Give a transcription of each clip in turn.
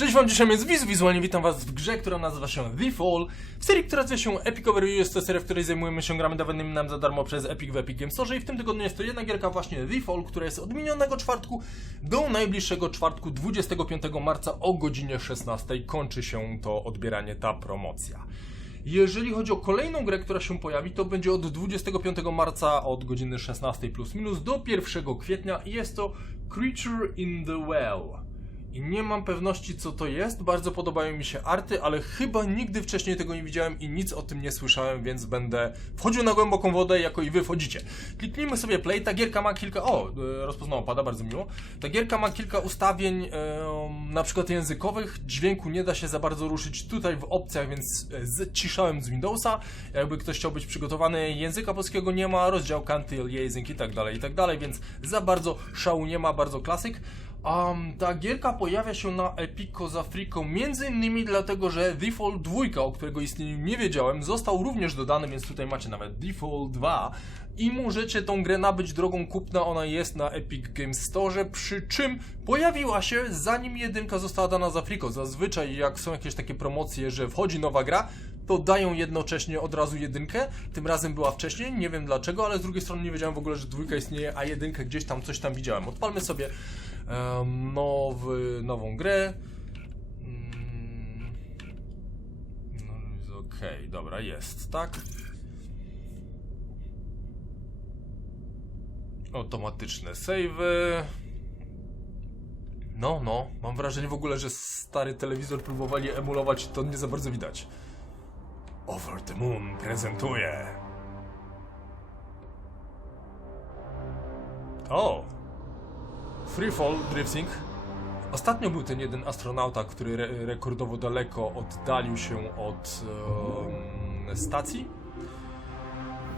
Cześć wam, dzisiaj jest Wiz, wizualnie. Witam was w grze, która nazywa się The Fall, w serii, która nazywa się Epic Overview, jest to seria, w której zajmujemy się grami dawanymi nam za darmo przez Epic w Epic Games Store. I w tym tygodniu jest to jedna gierka właśnie The Fall, która jest od minionego czwartku do najbliższego czwartku 25 marca o godzinie 16 kończy się to odbieranie, ta promocja. Jeżeli chodzi o kolejną grę, która się pojawi, to będzie od 25 marca od godziny 16 plus minus do 1 kwietnia. I jest to Creature in the Well. I nie mam pewności, co to jest. Bardzo podobają mi się arty, ale chyba nigdy wcześniej tego nie widziałem i nic o tym nie słyszałem, więc będę wchodził na głęboką wodę, jako i wy wchodzicie. Kliknijmy sobie play. Ta gierka ma kilka. O, e, rozpoznało pada, bardzo miło. Ta gierka ma kilka ustawień, e, na przykład językowych. Dźwięku nie da się za bardzo ruszyć tutaj w opcjach, więc e, zciszałem z Windowsa. Jakby ktoś chciał być przygotowany, języka polskiego nie ma, rozdział Cantil, Język i tak dalej, i tak dalej, więc za bardzo szału nie ma, bardzo klasyk. Um, ta gierka pojawia się na Epico za Friką między innymi dlatego, że Default 2, o którego istnieniu nie wiedziałem, został również dodany, więc tutaj macie nawet Default 2 i możecie tą grę nabyć drogą kupna, ona jest na Epic Games Store, przy czym pojawiła się zanim jedynka została dana za Frico. Zazwyczaj jak są jakieś takie promocje, że wchodzi nowa gra, to dają jednocześnie od razu jedynkę. Tym razem była wcześniej, nie wiem dlaczego, ale z drugiej strony nie wiedziałem w ogóle, że dwójka istnieje, a jedynkę gdzieś tam coś tam widziałem. Odpalmy sobie em, nowy, nową grę. Mm, No okej, dobra, jest, tak? Automatyczne savey. No, no, mam wrażenie w ogóle, że stary telewizor próbowali emulować, to nie za bardzo widać. Over the Moon prezentuje. O! Freefall Drifting. Ostatnio był ten jeden astronauta, który re rekordowo daleko oddalił się od stacji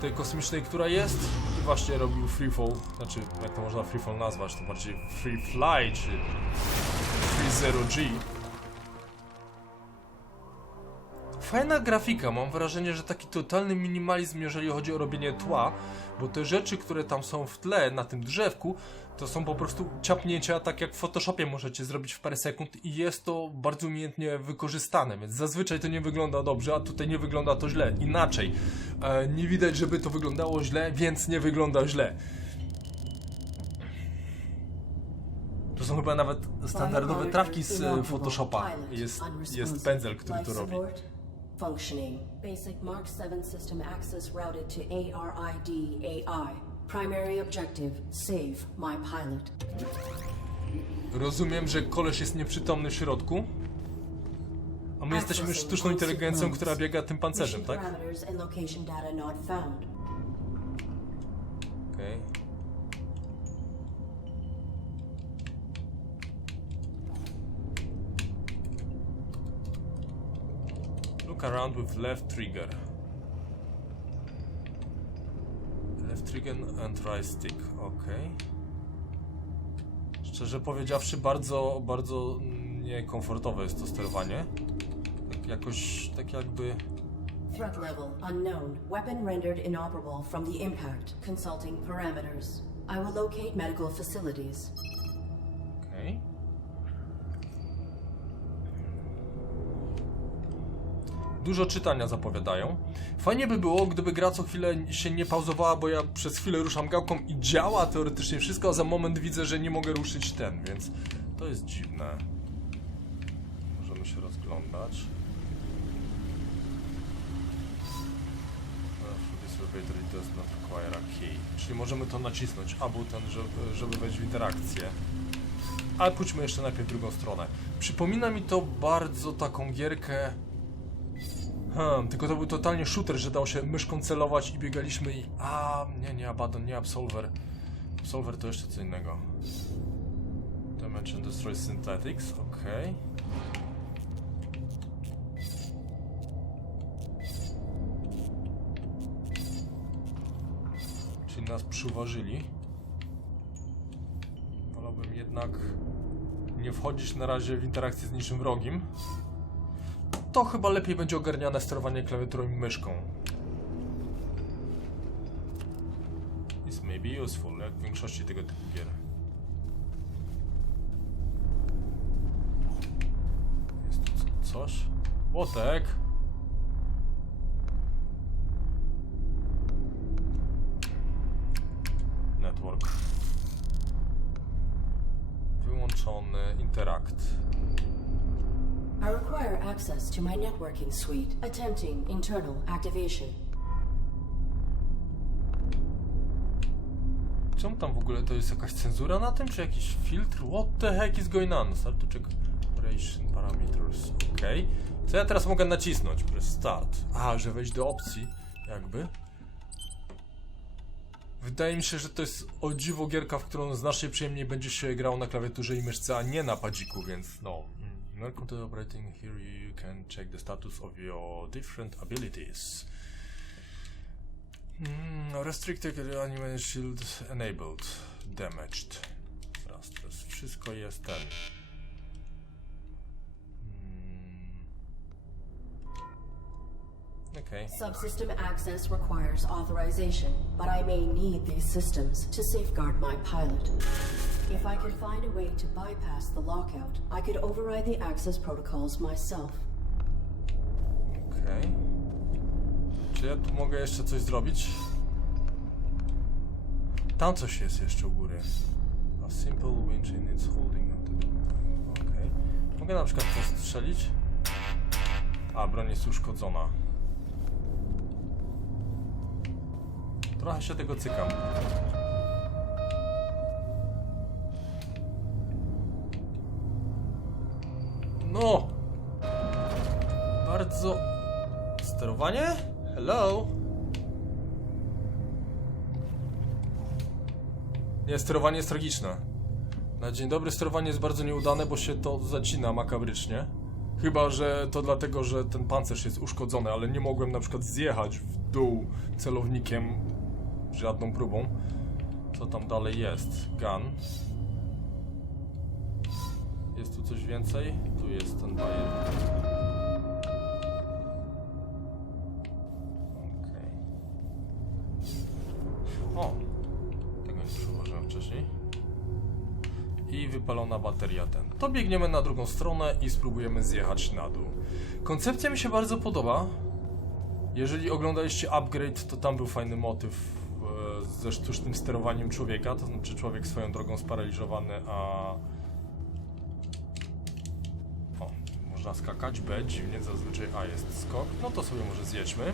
tej kosmicznej, która jest i właśnie robił freefall, znaczy jak to można freefall nazwać, to bardziej free fly czy free zero G. Fajna grafika, mam wrażenie, że taki totalny minimalizm, jeżeli chodzi o robienie tła, bo te rzeczy, które tam są w tle, na tym drzewku, to są po prostu ciapnięcia, tak jak w Photoshopie możecie zrobić w parę sekund i jest to bardzo umiejętnie wykorzystane, więc zazwyczaj to nie wygląda dobrze, a tutaj nie wygląda to źle, inaczej. E, nie widać, żeby to wyglądało źle, więc nie wygląda źle. To są chyba nawet standardowe trawki z e, Photoshopa. Jest, jest pędzel, który to robi. Functioning. Basic Mark 7 system access routed to ARID AI. Primary objective, save my pilot. Rozumiem, że koleś jest nieprzytomny w środku. A my jesteśmy sztuczną inteligencją, która biega tym pancerzem, tak? Okej. Look around with left trigger. Left trigger and right stick. Okej. Szczerze powiedziawszy, bardzo, bardzo niekomfortowe jest to sterowanie. Tak jakoś, tak jakby... Threat level unknown. Weapon rendered inoperable from the impact. Consulting parameters. I will locate medical facilities. Dużo czytania zapowiadają. Fajnie by było, gdyby gra co chwilę się nie pauzowała, bo ja przez chwilę ruszam gałką i działa teoretycznie wszystko, a za moment widzę, że nie mogę ruszyć ten, więc to jest dziwne. Możemy się rozglądać. It does not require a key. Czyli możemy to nacisnąć, albo ten, żeby, żeby wejść w interakcję. Ale pójdźmy jeszcze najpierw drugą stronę. Przypomina mi to bardzo taką gierkę. Hmm, tylko to był totalnie shooter, że dało się myszką celować i biegaliśmy i. A, nie, nie Abaddon, nie Absolver. Absolver to jeszcze co innego. Damage and Destroy Synthetics, okej. Czyli nas przyuważyli. Wolałbym jednak nie wchodzić na razie w interakcję z niczym wrogim. To chyba lepiej będzie ogarniane sterowanie klawiaturą i myszką. This may be useful, jak w większości tego typu gier. coś. Łotek. Network. Wyłączony. Interact. I require access to my networking suite. Attempting internal activation. Czemu tam w ogóle to jest jakaś cenzura na tym, czy jakiś filtr? What the heck is going on? Start to check operation parameters. Ok. Co ja teraz mogę nacisnąć? Press start. A, że wejść do opcji, jakby. Wydaje mi się, że to jest o dziwo gierka, w którą znacznie przyjemniej będzie się grał na klawiaturze i myszce, a nie na padziku, więc no. Mm, Welcome to operating. Here you can check the status of your different abilities. Mm, restricted animal shield enabled. Damaged. Teraz to jest wszystko jest ten. Mm. Okej. Subsystem access requires authorization, but I may need these systems to safeguard my pilot. If I could find a way to bypass the lockout, I could override the access protocols myself. Okej. Czy ja tu mogę jeszcze coś zrobić? Tam coś jest jeszcze u góry. A simple winch in its holding. Okej. Mogę na przykład postrzelić? A, broń jest uszkodzona. Trochę się tego cykam. No! Bardzo... Sterowanie? Hello? Nie, sterowanie jest tragiczne. Na dzień dobry sterowanie jest bardzo nieudane, bo się to zacina makabrycznie. Chyba, że to dlatego, że ten pancerz jest uszkodzony, ale nie mogłem na przykład zjechać w dół celownikiem żadną próbą. Co tam dalej jest? Gun. Jest tu coś więcej? Tu jest ten bajer. Okej. O! Tego nie zauważyłem wcześniej. I wypalona bateria ten. To biegniemy na drugą stronę i spróbujemy zjechać na dół. Koncepcja mi się bardzo podoba. Jeżeli oglądaliście Upgrade, to tam był fajny motyw e, ze sztucznym sterowaniem człowieka, to znaczy człowiek swoją drogą sparaliżowany, a... można skakać, B, dziwnie, zazwyczaj A jest skok. No to sobie może zjedźmy.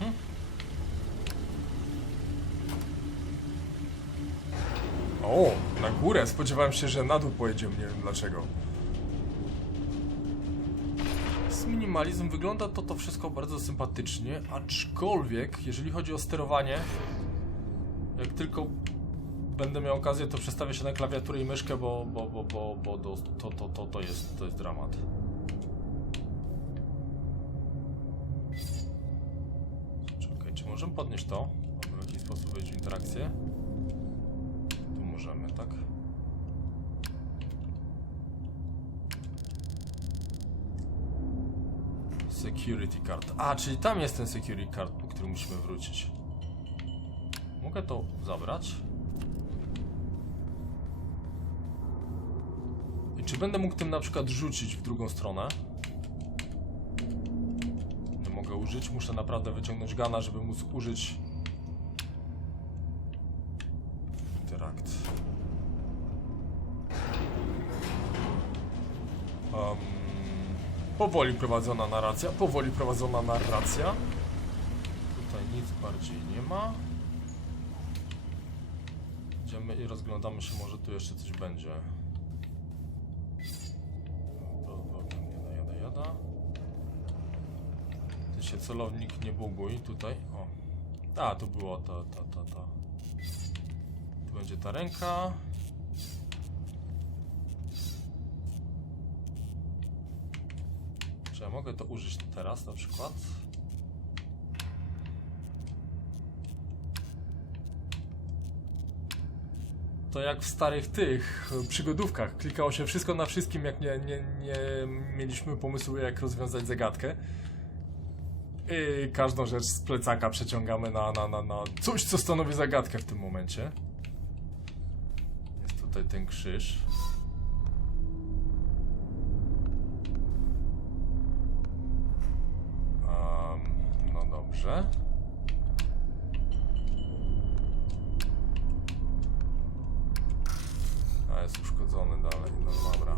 Mhm. O, na górę. Spodziewałem się, że na dół pojedziemy, nie wiem dlaczego. Z minimalizm wygląda to to wszystko bardzo sympatycznie, aczkolwiek jeżeli chodzi o sterowanie, jak tylko będę miał okazję, to przestawię się na klawiaturę i myszkę, bo, bo, bo, bo, bo to, to, to, to, jest, to jest dramat. Czekaj, czy możemy podnieść to? Aby w jakiś sposób wejść w interakcję? Tu możemy, tak? Security card. A, czyli tam jest ten security card, po który musimy wrócić. Mogę to zabrać? Czy będę mógł tym na przykład rzucić w drugą stronę? Nie mogę użyć, muszę naprawdę wyciągnąć gana, żeby móc użyć Interakt. Um, powoli prowadzona narracja, powoli prowadzona narracja. Tutaj nic bardziej nie ma. Idziemy i rozglądamy się, może tu jeszcze coś będzie. Się celownik nie buguj tutaj. O. A, tu było to, to, to, to. Tu będzie ta ręka. Czy ja mogę to użyć teraz na przykład? To jak w starych tych e, przygodówkach. Klikało się wszystko na wszystkim, jak nie, nie, nie mieliśmy pomysłu, jak rozwiązać zagadkę. I każdą rzecz z plecaka przeciągamy na, na, na, na coś, co stanowi zagadkę w tym momencie. Jest tutaj ten krzyż. Um, no dobrze. A jest uszkodzony dalej, no dobra.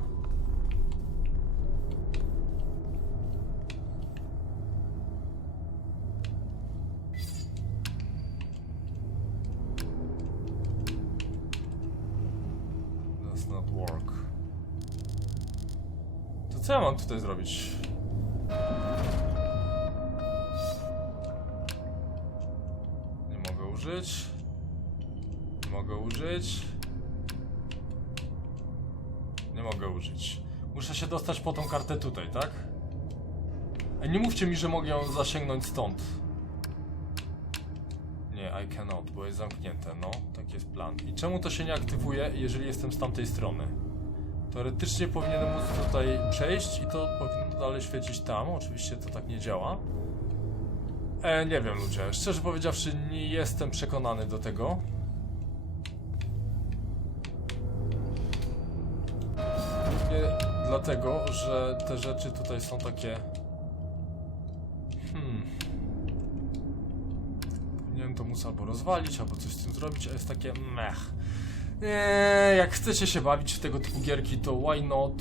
Co ja mam tutaj zrobić? Nie mogę użyć. Nie mogę użyć. Nie mogę użyć. Muszę się dostać po tą kartę tutaj, tak? Ej, nie mówcie mi, że mogę ją zasięgnąć stąd. Nie, I cannot, bo jest zamknięte, no. Taki jest plan. I czemu to się nie aktywuje, jeżeli jestem z tamtej strony? Teoretycznie powinienem móc tutaj przejść i to powinno dalej świecić tam. Oczywiście to tak nie działa. E, nie wiem ludzie, szczerze powiedziawszy nie jestem przekonany do tego. Głównie dlatego, że te rzeczy tutaj są takie... Hmm... Powinienem to móc albo rozwalić, albo coś z tym zrobić, a jest takie mech. Jak chcecie się bawić w tego typu gierki, to why not?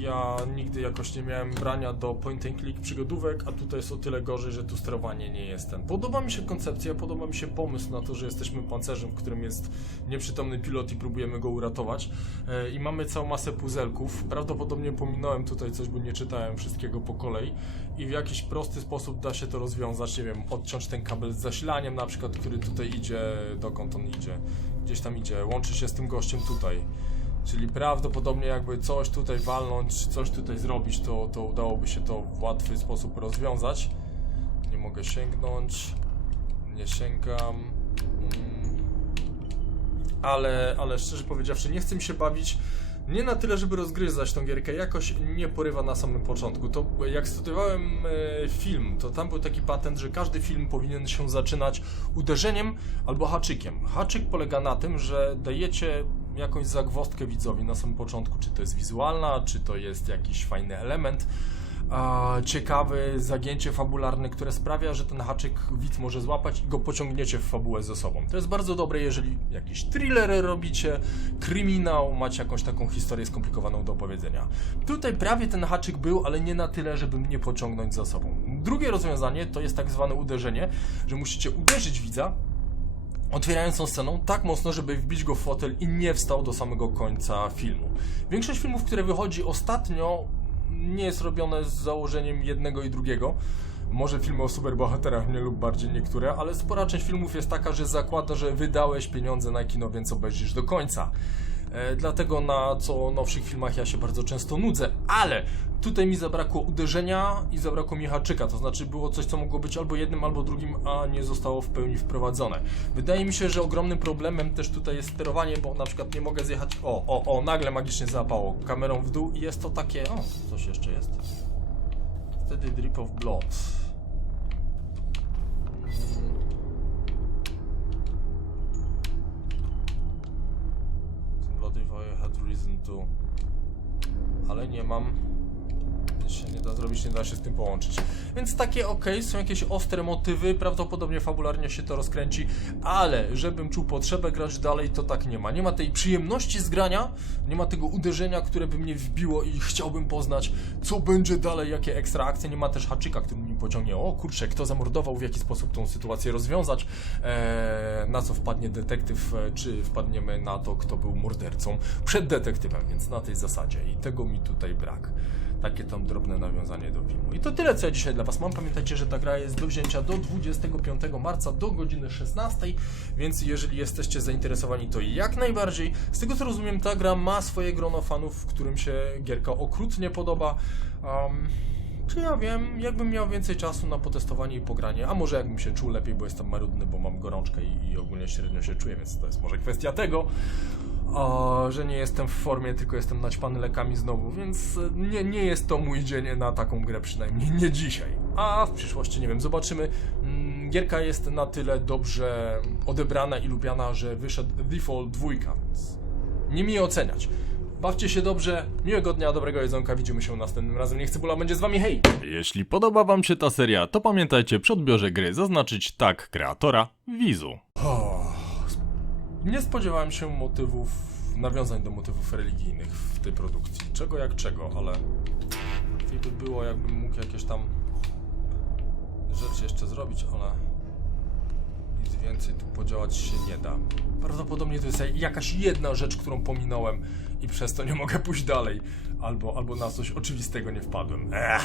Ja nigdy jakoś nie miałem brania do point and click przygodówek, a tutaj jest o tyle gorzej, że tu sterowanie nie jest ten. Podoba mi się koncepcja, podoba mi się pomysł na to, że jesteśmy pancerzem, w którym jest nieprzytomny pilot i próbujemy go uratować. E, I mamy całą masę puzelków. Prawdopodobnie pominąłem tutaj coś, bo nie czytałem wszystkiego po kolei. I w jakiś prosty sposób da się to rozwiązać, nie wiem, odciąć ten kabel z zasilaniem na przykład, który tutaj idzie, dokąd on idzie. Gdzieś tam idzie, łączy się z tym gościem tutaj. Czyli prawdopodobnie jakby coś tutaj walnąć, coś tutaj zrobić, to, to udałoby się to w łatwy sposób rozwiązać. Nie mogę sięgnąć. Nie sięgam. Mm. Ale, ale szczerze powiedziawszy, nie chcę mi się bawić nie na tyle, żeby rozgryzać tą gierkę, jakoś nie porywa na samym początku. To jak studiowałem e, film, to tam był taki patent, że każdy film powinien się zaczynać uderzeniem albo haczykiem. Haczyk polega na tym, że dajecie jakąś zagwozdkę widzowi na samym początku, czy to jest wizualna, czy to jest jakiś fajny element, a, ciekawy zagięcie fabularne, które sprawia, że ten haczyk widz może złapać i go pociągniecie w fabułę ze sobą. To jest bardzo dobre, jeżeli jakiś thriller robicie, kryminał, macie jakąś taką historię skomplikowaną do opowiedzenia. Tutaj prawie ten haczyk był, ale nie na tyle, żeby mnie pociągnąć za sobą. Drugie rozwiązanie to jest tak zwane uderzenie, że musicie uderzyć widza, otwierając tą sceną tak mocno, żeby wbić go w fotel i nie wstał do samego końca filmu. Większość filmów, które wychodzi ostatnio, nie jest robione z założeniem jednego i drugiego. Może filmy o superbohaterach mnie lub bardziej niektóre, ale spora część filmów jest taka, że zakłada, że wydałeś pieniądze na kino, więc obejrzysz do końca. E, dlatego na co nowszych filmach ja się bardzo często nudzę, ale tutaj mi zabrakło uderzenia i zabrakło mi haczyka, to znaczy było coś, co mogło być albo jednym, albo drugim, a nie zostało w pełni wprowadzone. Wydaje mi się, że ogromnym problemem też tutaj jest sterowanie, bo na przykład nie mogę zjechać, o, o, o, nagle magicznie załapało kamerą w dół i jest to takie, o, coś jeszcze jest. Wtedy drip of. Blood To. Ale nie mam. Się nie da zrobić, nie da się z tym połączyć. Więc takie ok, są jakieś ostre motywy, prawdopodobnie fabularnie się to rozkręci, ale żebym czuł potrzebę grać dalej, to tak nie ma. Nie ma tej przyjemności z grania, nie ma tego uderzenia, które by mnie wbiło i chciałbym poznać, co będzie dalej, jakie ekstra akcje. Nie ma też haczyka, który mi pociągnie, o kurczę, kto zamordował, w jaki sposób tą sytuację rozwiązać, eee, na co wpadnie detektyw, e, czy wpadniemy na to, kto był mordercą przed detektywem, więc na tej zasadzie. I tego mi tutaj brak takie tam drobne nawiązanie do filmu. I to tyle, co ja dzisiaj dla Was mam. Pamiętajcie, że ta gra jest do wzięcia do 25 marca do godziny 16, więc jeżeli jesteście zainteresowani, to jak najbardziej. Z tego co rozumiem, ta gra ma swoje grono fanów, którym się gierka okrutnie podoba. Um, czy ja wiem, jakbym miał więcej czasu na potestowanie i pogranie, a może jakbym się czuł lepiej, bo jestem marudny, bo mam gorączkę i, i ogólnie średnio się czuję, więc to jest może kwestia tego o, że nie jestem w formie, tylko jestem naćpany lekami znowu, więc e, nie, nie jest to mój dzień na taką grę, przynajmniej nie dzisiaj. A w przyszłości, nie wiem, zobaczymy. Mm, Gierka jest na tyle dobrze odebrana i lubiana, że wyszedł Default 2, więc nie mi oceniać. bawcie się dobrze, miłego dnia, dobrego jedzonka, widzimy się następnym razem, niech Cebula będzie z wami, hej! Jeśli podoba wam się ta seria, to pamiętajcie przy odbiorze gry zaznaczyć tak kreatora, wizu. Nie spodziewałem się motywów, nawiązań do motywów religijnych w tej produkcji. Czego jak czego, ale lepiej by było, jakbym mógł jakieś tam rzeczy jeszcze zrobić, ale nic więcej tu podziałać się nie da. Prawdopodobnie to jest jakaś jedna rzecz, którą pominąłem i przez to nie mogę pójść dalej. Albo, albo na coś oczywistego nie wpadłem. Ech.